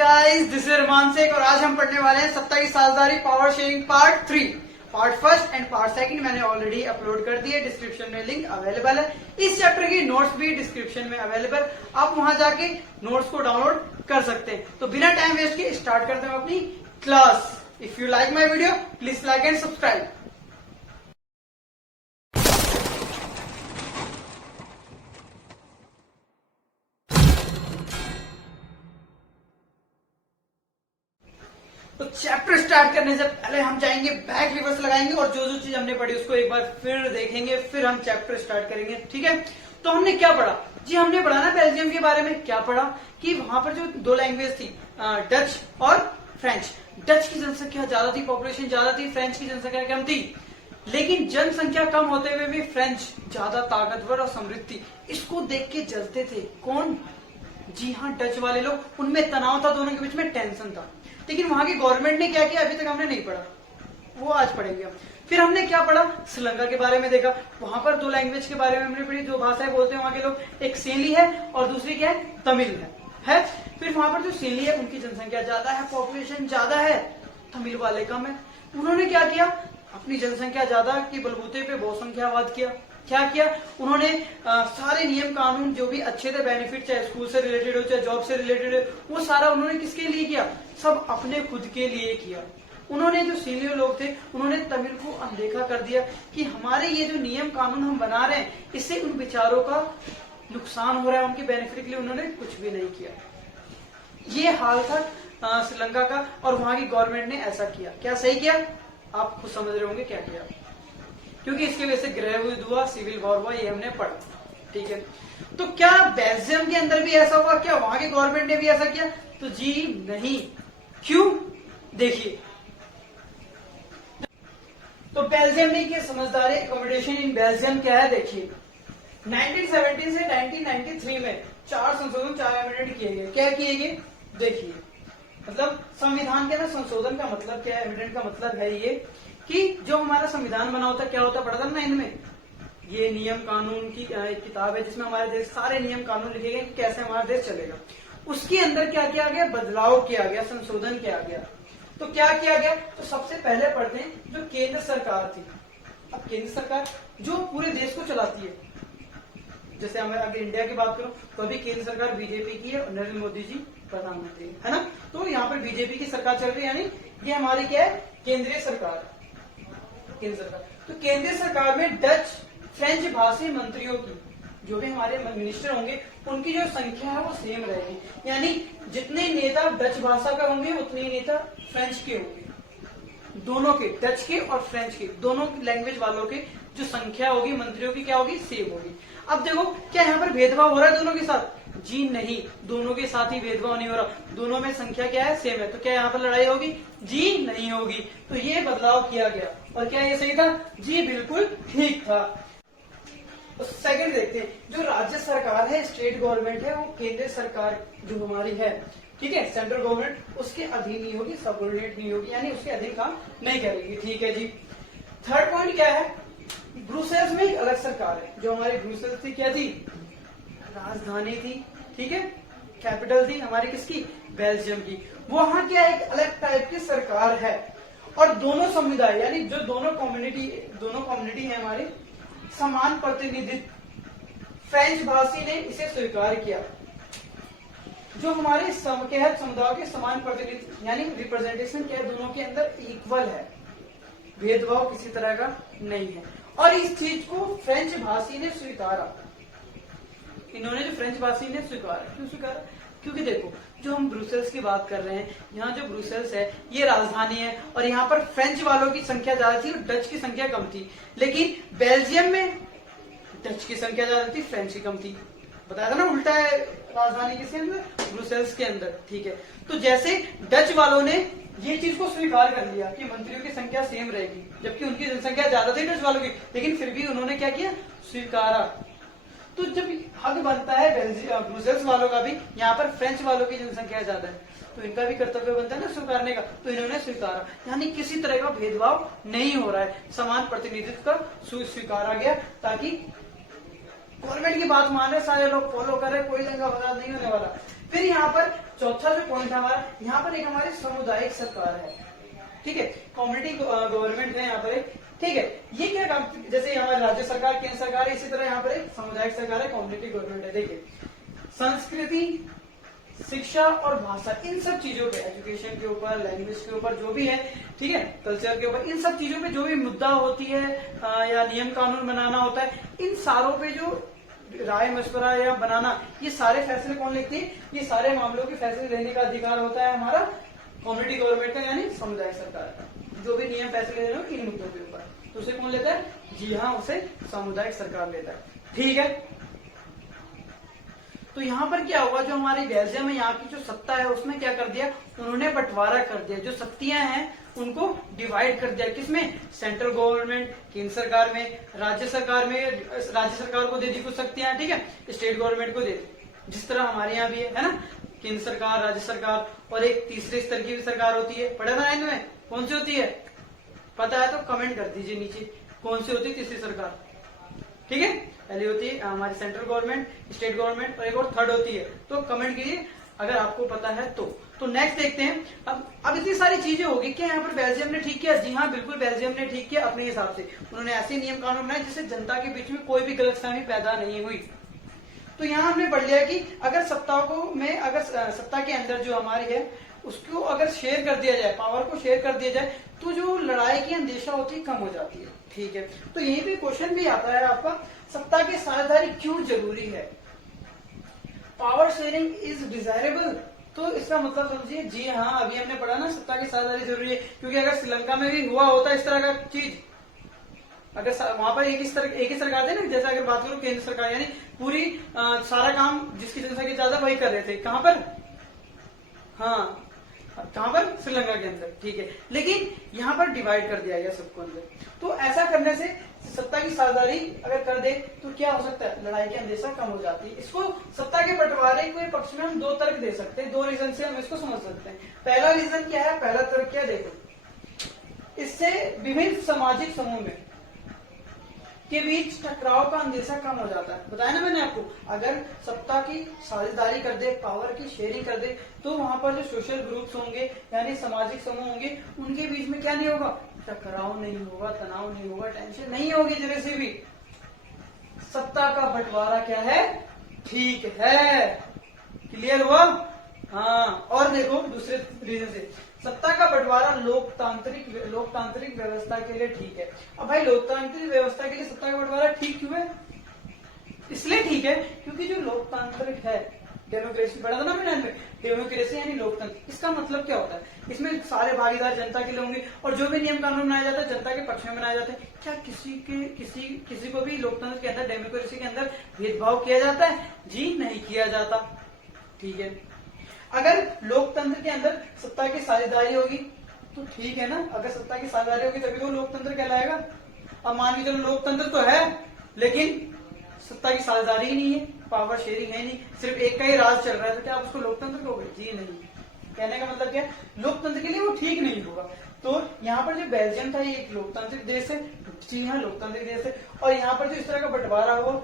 Guys, this is अरमान शेख और आज हम पढ़ने वाले हैं सत्ता की साझेदारी power sharing part 3। Part first and part second मैंने ऑलरेडी अपलोड कर दिए, डिस्क्रिप्शन में लिंक अवेलेबल है। इस चैप्टर की नोट्स भी डिस्क्रिप्शन में अवेलेबल, आप वहां जाके नोट्स को डाउनलोड कर सकते हैं। तो बिना टाइम वेस्ट किए स्टार्ट करते हैं अपनी class. If you like my video please like and subscribe. तो चैप्टर स्टार्ट करने से पहले हम जाएंगे बैक रिवर्स लगाएंगे और जो जो चीज हमने पढ़ी उसको एक बार फिर देखेंगे, फिर हम चैप्टर स्टार्ट करेंगे। ठीक है, तो हमने क्या पढ़ा जी? हमने पढ़ा ना बेल्जियम के बारे में। क्या पढ़ा कि वहां पर जो दो लैंग्वेज थी, डच और फ्रेंच। डच की जनसंख्या ज्यादा थी, पॉपुलेशन ज्यादा थी, फ्रेंच की जनसंख्या कम थी। लेकिन जनसंख्या कम होते हुए भी फ्रेंच ज्यादा ताकतवर और समृद्ध थी। इसको देख के जलते थे कौन? जी हाँ, डच वाले लोग। उनमें तनाव था, दोनों के बीच में टेंशन था। लेकिन वहां की गवर्नमेंट ने क्या किया अभी तक हमने नहीं पढ़ा, वो आज पढ़ेंगे हम। फिर हमने क्या पढ़ा? श्रीलंका के बारे में देखा। वहां पर दो लैंग्वेज के बारे में हमने पढ़ी, दो भाषाएं बोलते हैं वहां के लोग। एक सेली है और दूसरी क्या है? तमिल है। फिर वहां पर जो सेली है उनकी जनसंख्या ज्यादा है, पॉपुलेशन ज्यादा है, तमिल वाले कम है। उन्होंने क्या किया? अपनी जनसंख्या ज्यादा की बलबूते पे बहुसंख्यावाद किया। क्या किया उन्होंने? सारे नियम कानून जो भी अच्छे थे, बेनिफिट, चाहे स्कूल से रिलेटेड हो चाहे जॉब से रिलेटेड हो, वो सारा उन्होंने किसके लिए किया? सब अपने खुद के लिए किया। उन्होंने जो सीनियर लोग थे उन्होंने तमिल को अनदेखा कर दिया कि हमारे ये जो नियम कानून हम बना रहे हैं इससे उन बेचारों का नुकसान हो रहा है, उनके बेनिफिट के लिए उन्होंने कुछ भी नहीं किया। ये हाल था श्रीलंका का और वहां की गवर्नमेंट ने ऐसा किया। क्या सही किया? आप खुद समझ रहे होंगे क्या किया, क्योंकि इसकी वजह से गृह युद्ध हुआ, सिविल वॉर हुआ, ये हमने पढ़ा। ठीक है, तो क्या बेल्जियम के अंदर भी ऐसा हुआ? क्या वहां की गवर्नमेंट ने भी ऐसा किया? तो जी नहीं। क्यों? देखिए, तो बेल्जियम ने की समझदारी। अकोमोडेशन इन बेल्जियम क्या है देखिए। 1970 से 1993 में 4 संशोधन, 4 एमेंडमेंट किए गए। क्या किए गए देखिए, मतलब संविधान के ना संशोधन का मतलब क्या है? एमेंडमेंट का मतलब है ये कि जो हमारा संविधान बना होता है, क्या होता है पढ़ा था ना इनमें, ये नियम कानून की एक किताब है जिसमें हमारे देश सारे नियम कानून लिखे गए, कैसे हमारा देश चलेगा। उसके अंदर क्या किया गया? बदलाव किया गया, संशोधन किया गया। तो क्या किया गया? तो सबसे पहले पढ़ते हैं जो केंद्र सरकार थी। अब केंद्र सरकार जो पूरे देश को चलाती है, जैसे हमें अगर इंडिया की बात करो तो अभी केंद्र सरकार बीजेपी की है और नरेंद्र मोदी जी प्रधानमंत्री है ना। तो यहाँ पर बीजेपी की सरकार चल रही है, यानी ये हमारी क्या है? केंद्रीय सरकार। केंद्र सरकार, तो केंद्रीय सरकार में डच फ्रेंच भाषी मंत्रियों की, जो भी हमारे मिनिस्टर होंगे, उनकी जो संख्या है वो सेम रहेगी। यानी जितने नेता डच भाषा का होंगे उतने नेता फ्रेंच के होंगे। दोनों के, डच के और फ्रेंच के, दोनों लैंग्वेज वालों के जो संख्या होगी मंत्रियों की क्या होगी? सेम होगी। अब देखो, क्या यहाँ पर भेदभाव हो रहा है दोनों के साथ? जी नहीं, दोनों के साथ ही भेदभाव नहीं हो रहा। दोनों में संख्या क्या है? सेम है। तो क्या यहाँ पर लड़ाई होगी? जी नहीं होगी। तो ये बदलाव किया गया। और क्या ये सही था? जी बिल्कुल ठीक था। तो सेकंड देखते हैं, जो राज्य सरकार है, स्टेट गवर्नमेंट है, वो केंद्र सरकार जो हमारी है, ठीक है, सेंट्रल गवर्नमेंट, उसके अधीन नहीं होगी, सबऑर्डिनेट नहीं होगी, यानी उसके अधीन काम नहीं करेगी। ठीक है जी। थर्ड पॉइंट क्या है? ब्रुसेल्स में एक अलग सरकार है। जो हमारी ब्रुसेल्स थी, क्या थी? राजधानी थी, ठीक है, कैपिटल थी हमारी किसकी? बेल्जियम की। वहां क्या एक अलग टाइप की सरकार है। और दोनों समुदाय, यानी जो दोनों कम्युनिटी है हमारी, समान प्रतिनिधित्व। फ्रेंच भाषी ने इसे स्वीकार किया। जो हमारे समुदाय के समान प्रतिनिधित्व यानी रिप्रेजेंटेशन क्या है? दोनों के अंदर इक्वल है, भेदभाव किसी तरह का नहीं है। और इस चीज को फ्रेंच भाषी ने स्वीकारा। इन्होंने जो फ्रेंच भाषी ने स्वीकारा, क्यों स्वीकारा? क्योंकि देखो, जो हम ब्रुसेल्स की बात कर रहे हैं, यहाँ जो ब्रुसेल्स है ये राजधानी है और यहाँ पर फ्रेंच वालों की संख्या ज्यादा थी और डच की संख्या कम थी। लेकिन बेल्जियम में डच की संख्या ज्यादा थी, फ्रेंच की कम थी। बताया था ना, उल्टा है राजधानी किसके अंदर? ब्रुसेल्स के अंदर। ठीक है, तो जैसे डच वालों ने ये चीज को स्वीकार कर लिया कि मंत्रियों की संख्या सेम रहेगी, जबकि उनकी जनसंख्या ज्यादा थी डच वालों की, लेकिन फिर भी उन्होंने क्या किया? स्वीकारा। तो जब हक बनता है ब्रुसेल्स वालों का भी, यहाँ पर फ्रेंच वालों की जनसंख्या ज्यादा है, तो इनका भी कर्तव्य बनता है ना स्वीकारने का। तो इन्होंने स्वीकारा, यानी किसी तरह का भेदभाव नहीं हो रहा है, समान प्रतिनिधित्व का स्वीकारा गया, ताकि गवर्नमेंट की बात मान रहे सारे लोग, फॉलो कर रहे, कोई दंगा फसाद नहीं होने वाला। फिर यहाँ पर चौथा जो पॉइंट है हमारा, यहाँ पर एक हमारी सामुदायिक सरकार है, ठीक है, कम्युनिटी गवर्नमेंट है यहाँ पर एक, ठीक है। ये क्या काम, जैसे हमारी राज्य सरकार, केंद्र सरकार है, इसी तरह यहाँ पर एक सामुदायिक सरकार है, कम्युनिटी गवर्नमेंट है। देखिए, संस्कृति, शिक्षा और भाषा, इन सब चीजों पे, एजुकेशन के ऊपर, लैंग्वेज के ऊपर, जो भी है, ठीक है, कल्चर के ऊपर, इन सब चीजों पे जो भी मुद्दा होती है या नियम कानून बनाना होता है, इन सारों पे जो राय मशवरा या बनाना, ये सारे फैसले कौन लेते हैं? ये सारे मामलों के फैसले लेने का अधिकार होता है हमारा कम्युनिटी गवर्नमेंट का, यानी सामुदायिक सरकार का। जो भी नियम फैसले लेने हो इन मुद्दों के ऊपर, तो उसे कौन लेता है? जी हाँ, उसे सामुदायिक सरकार लेता है, ठीक है। तो यहाँ पर क्या हुआ, जो हमारी बेल्जियम में यहाँ की जो सत्ता है उसमें क्या कर दिया, उन्होंने बंटवारा कर दिया, जो शक्तियां हैं उनको डिवाइड कर दिया। किसमें? सेंट्रल गवर्नमेंट, केंद्र सरकार में, राज्य सरकार में, राज्य सरकार को दे दी कुछ शक्तियां, ठीक है, स्टेट गवर्नमेंट को दे दी, जिस तरह हमारे यहाँ भी है ना, केंद्र सरकार, राज्य सरकार, और एक तीसरे स्तर की भी सरकार होती है। पढ़ा था इनमें? कौन सी होती है? पता है तो कमेंट कर दीजिए नीचे, कौन सी होती है तीसरी सरकार, ठीक है। पहली होती है हमारी सेंट्रल गवर्नमेंट, स्टेट गवर्नमेंट, और एक और थर्ड होती है, तो कमेंट कीजिए अगर आपको पता है तो नेक्स्ट देखते हैं। अब इतनी सारी चीजें होगी, क्या यहाँ पर बेल्जियम ने ठीक किया? जी हाँ, बिल्कुल बेल्जियम ने ठीक किया अपने हिसाब से। उन्होंने ऐसे नियम कानून बनाए जिससे जनता के बीच में कोई भी गलतफहमी पैदा नहीं हुई। तो यहाँ हमने पढ़ लिया कि अगर सत्ता के अंदर जो हमारी है उसको अगर शेयर कर दिया जाए, पावर को शेयर कर दिया जाए, तो जो लड़ाई की अंदेशा होती है कम हो जाती है, ठीक है। तो यहीं पे क्वेश्चन भी आता है आपका, सत्ता की साझेदारी क्यों जरूरी है? पावर शेयरिंग इज डिजायरेबल, तो इसका मतलब समझिए, जी हाँ, अभी हमने पढ़ा ना, सत्ता की साझेदारी जरूरी है, क्योंकि अगर श्रीलंका में भी हुआ होता इस तरह का चीज, अगर वहां पर एक ही सरकार थी ना, जैसे अगर बात करूं केंद्र सरकार, यानी पूरी सारा काम जिसकी जनसंख्या ज्यादा वही कर रहे थे, कहां पर? हाँ, कहां पर? श्रीलंका के अंदर, ठीक है। लेकिन यहाँ पर डिवाइड कर दिया गया सबको अंदर, तो ऐसा करने से सत्ता की साझेदारी अगर कर दे तो क्या हो सकता है? लड़ाई की अंदेशा कम हो जाती है। इसको सत्ता के बंटवारे के पक्ष में हम दो तर्क दे सकते हैं, दो रीजन से हम इसको समझ सकते हैं। पहला रीजन क्या है? पहला तर्क क्या? देखो, इससे विभिन्न सामाजिक समूह में के बीच टकराव का अंदेशा कम हो जाता है। बताया ना मैंने आपको, अगर सत्ता की साझेदारी कर दे, पावर की शेयरिंग कर दे, तो वहां पर जो सोशल ग्रुप्स होंगे, यानी सामाजिक समूह होंगे, उनके बीच में क्या नहीं होगा? टकराव नहीं होगा, तनाव नहीं होगा, टेंशन नहीं होगी जरा सी भी। सत्ता का बंटवारा क्या है? ठीक है, क्लियर हुआ? हाँ, और देखो दूसरे रीजन से, सत्ता का बंटवारा लोकतांत्रिक व्यवस्था के लिए ठीक है। अब भाई, लोकतांत्रिक व्यवस्था के लिए सत्ता का बंटवारा ठीक क्यों है? इसलिए ठीक है क्योंकि जो लोकतांत्रिक है, डेमोक्रेसी पढ़ा था ना मैंने, डेमोक्रेसी यानी लोकतंत्र, इसका मतलब क्या होता है? इसमें सारे भागीदार जनता के लिए होंगे, और जो भी नियम कानून बनाया जाता है जनता के पक्ष में बनाए जाते हैं। क्या किसी को भी लोकतंत्र के अंदर, डेमोक्रेसी के अंदर भेदभाव किया जाता है? जी नहीं किया जाता, ठीक है। अगर लोकतंत्र के अंदर सत्ता की साझेदारी होगी तो ठीक है ना, अगर सत्ता की साझेदारी होगी तभी तो लोकतंत्र कहलाएगा। अब मान के चलो लोकतंत्र तो है लेकिन सत्ता की साझेदारी ही नहीं है, पावर शेयरिंग है नहीं, सिर्फ एक का ही राज चल रहा है, तो क्या आप उसको लोकतंत्र कहोगे? जी नहीं। कहने का मतलब क्या? लोकतंत्र के लिए वो ठीक नहीं होगा। तो यहाँ पर जो बेल्जियम था ये एक लोकतांत्रिक देश है, जी हाँ, लोकतांत्रिक देश है, और यहाँ पर जो इस तरह का बंटवारा हो,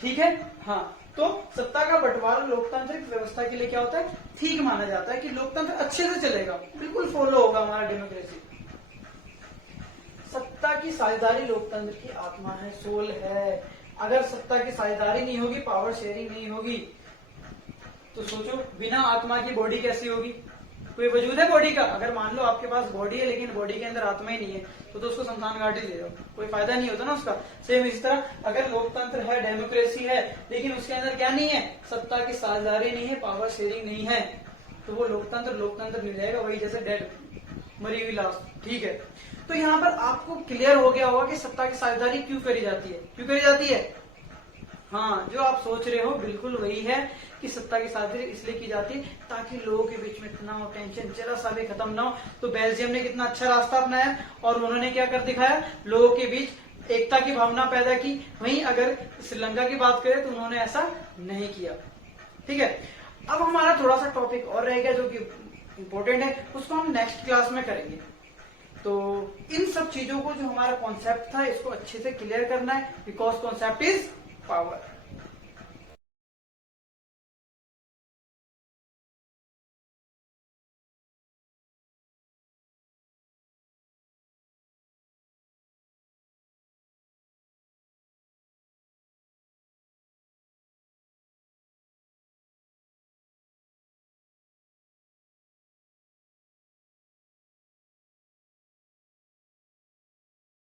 ठीक है, हाँ, तो सत्ता का बंटवारा लोकतांत्रिक व्यवस्था के लिए क्या होता है? ठीक माना जाता है कि लोकतंत्र अच्छे से चलेगा, बिल्कुल फॉलो होगा हमारा डेमोक्रेसी। सत्ता की साझेदारी लोकतंत्र की आत्मा है, सोल है। अगर सत्ता की साझेदारी नहीं होगी, पावर शेयरिंग नहीं होगी, तो सोचो बिना आत्मा की बॉडी कैसी होगी? कोई वजूद है बॉडी का? अगर मान लो आपके पास बॉडी है लेकिन बॉडी के अंदर आत्मा ही नहीं है, तो उसको शमशान घाट ही ले जाओ, कोई फायदा नहीं होता ना उसका। सेम इसी तरह अगर लोकतंत्र है, डेमोक्रेसी है, लेकिन उसके अंदर क्या नहीं है? सत्ता की साझेदारी नहीं है, पावर शेयरिंग नहीं है, तो वो लोकतंत्र नहीं रहेगा, वही जैसे डेड, मरी हुई लाश, ठीक है। तो यहाँ पर आपको क्लियर हो गया होगा कि सत्ता की साझेदारी क्यों करी जाती है। हाँ, जो आप सोच रहे हो बिल्कुल वही है कि सत्ता की साझेदारी इसलिए की जाती है ताकि लोगों के बीच में तनाव, टेंशन जरा सा भी खत्म ना हो। तो बेल्जियम ने कितना अच्छा रास्ता अपनाया और उन्होंने क्या कर दिखाया? लोगों के बीच एकता की भावना पैदा की। वहीं अगर श्रीलंका की बात करें तो उन्होंने ऐसा नहीं किया, ठीक है। अब हमारा थोड़ा सा टॉपिक और रह गया जो कि इम्पोर्टेंट है, उसको हम नेक्स्ट क्लास में करेंगे। तो इन सब चीजों को, जो हमारा कॉन्सेप्ट था, इसको अच्छे से क्लियर करना है, बिकॉज कॉन्सेप्ट इज पावर।